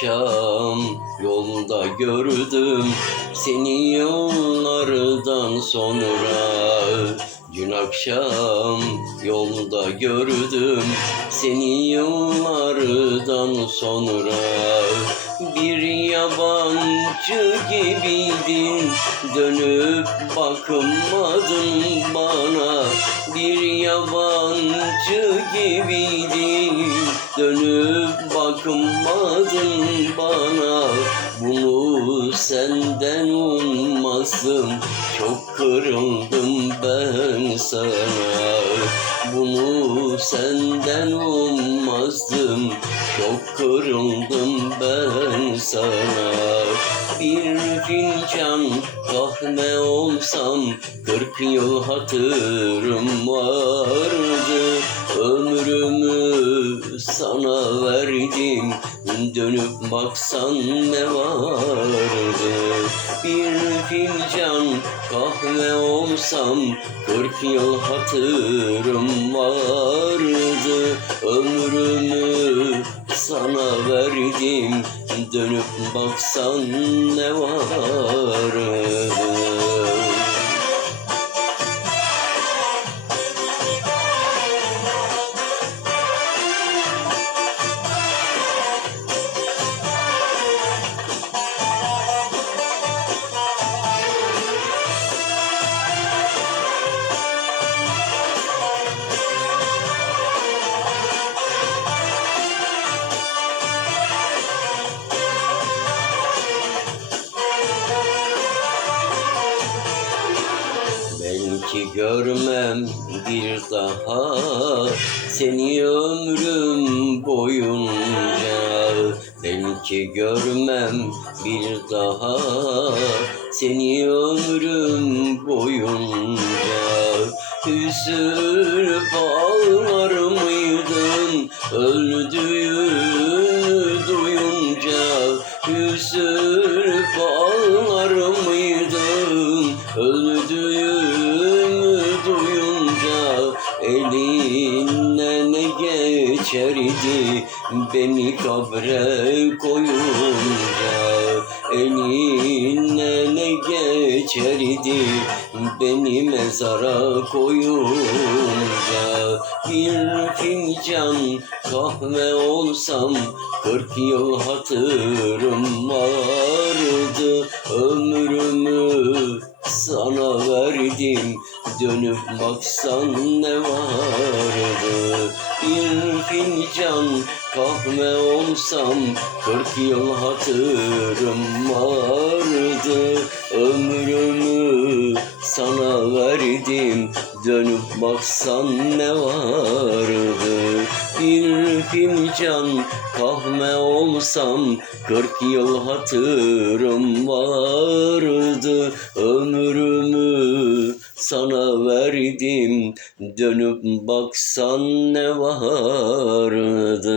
akşam yolda gördüm seni yollardan sonra. Dün akşam yolda gördüm seni yıllardan sonra. Bir yabancı gibiydin dönüp bakmadın bana. Bir yabancı gibiydin dönüp bakmadın bana. Bunu senden ummazdım çok kırıldım ben sana. Bunu senden ummazdım Çok kırıldım ben sana. Bir fincan kahve olsam Kırk yıl hatırım vardı. Ömrümü sana verdim. Dönüp baksan ne vardı Bir fincan kahve olsam Kırk yıl hatırım vardı. Ömrümü sana verdim. Dönüp baksan ne vardı Belki görmem bir daha. Seni ömrüm boyunca Belki görmem bir daha. Seni ömrüm boyunca Üzülüp ağlar geçerdi beni kabre koyunca Eline ne geçerdi beni mezara koyunca Bir fincan kahve olsam Kırk yıl hatırım vardı. Ömrümü sana verdim Dönüp baksan ne vardı Bir fincan kahve olsam Kırk yıl hatırım vardı Ömrümü sana verdim Dönüp baksan ne vardı Bir fincan kahve olsam Kırk yıl hatırım vardı Ömrümü sana verdim Dönüp baksan ne vardı?